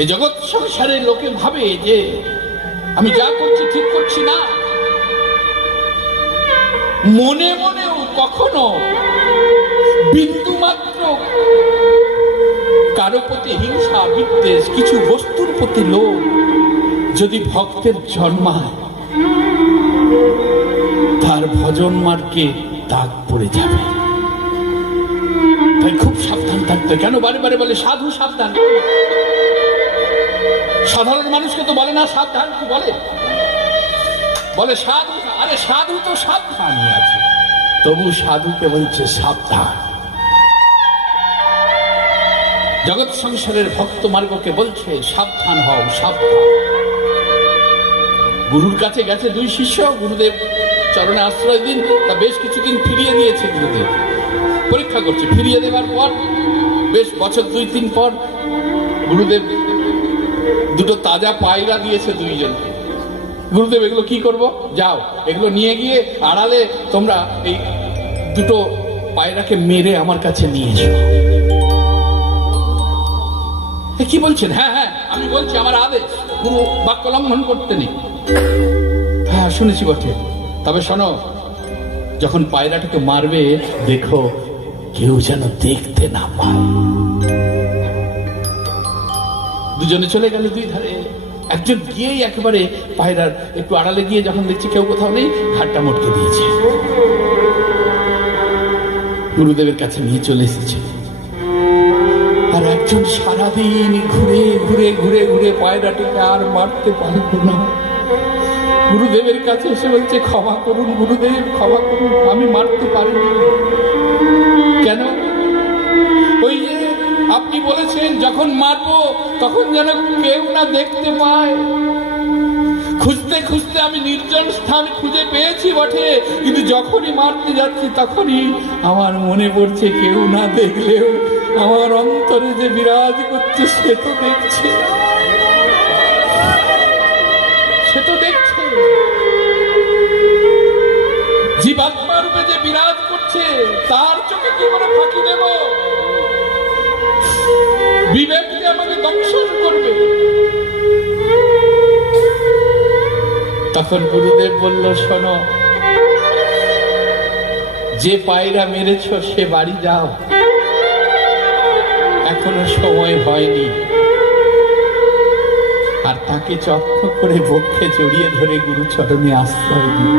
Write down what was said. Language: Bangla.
এই জগৎ সংসারে লোকে ভাবে যে আমি যা করছি ঠিক করছি না, মনে মনেও কখনো বিন্দু মাত্র কারো প্রতি হিংসা বিদ্বেষ, কিছু বস্তুর প্রতি লোভ যদি ভক্তের জন্মায়, তার ভজন মার্গে দাগ পড়ে যাবে। তাই খুব সাবধান থাকতে। কেন বারে বারে বলে সাধু সাবধান? সাধারণ মানুষকে তো বলে না সাবধান, কি বলে? বলে সাধু। আরে সাধু তো সাবধানই আছে, তবু সাধুকে বলছে সাবধান। জগৎ সংসারের ভক্ত মার্গকে বলছে সাবধান হও, সাবধান। গুরুর কাছে গেছে দুই শিষ্য, গুরুদেব চরণে আশ্রয় দিন, তা বেশ কিছুদিন ফিরিয়ে দিয়েছে গুরুদেব। পরীক্ষা করছে, ফিরিয়ে দেওয়ার পর বেশ বছর 2-3 পর গুরুদেব দুটো তাজা পায়রা দিয়েছে দুইজনকে। গুরুদেব এগুলো কি করব? যাও এগুলো নিয়ে গিয়ে আড়ালে তোমরা এই দুটো পায়রাকে মেরে আমার কাছে নিয়ে এসো। কি বলছেন? হ্যাঁ হ্যাঁ আমি বলছি, আমার আদেশ, গুরু বাক্য লঙ্ঘন করতে নেই। হ্যাঁ শুনেছি বটে, তবে শোনো, যখন পায়রাটাকে মারবে দেখো কেউ যেন দেখতে না পায়। দুজনে চলে গেল দুই ধারে। একজন গিয়েই একেবারে পায়রার একটু আড়ালে গিয়ে যখন দেখছি কেউ কোথাও নেই, ঘাটটা মটকে দিয়েছে। গুরুদেবের কাছে নিয়ে চলে এসেছে। আর একজন সারাদিন ঘুরে ঘুরে ঘুরে ঘুরে পায়রাটিকে আর মারতে পারল না। গুরুদেবের কাছে এসে বলছে ক্ষমা করুন গুরুদেব, ক্ষমা করুন, আমি মারতে পারিনি। কেন? ওই যে আপনি বলেছেন যখন মারবো তখন যেন কেউ না দেখতে পায়। খুঁজতে খুঁজতে আমি নির্জন স্থান খুঁজে পেয়েছি বটে, কিন্তু যখনই মারতে যাচ্ছি তখনই আমার মনে পড়ছে কেউ না দেখলেও আমার অন্তরে যে বিরাজ করছে সে তো দেখছে, সে তো দেখছে। জীবাত্মা রূপে যে বিরাজ করছে তার চোখে কি করে ফাঁকি দেব? বিবেককে আমাকে দংশন করবে। তখন গুরুদেব বলল, শোনো, যে পায়রা মেরেছ সে বাড়ি যাও, এখনো সময় হয়নি। আর তাকে যত্ন করে বক্ষে জড়িয়ে ধরে গুরুচরণে আশ্রয় দিল।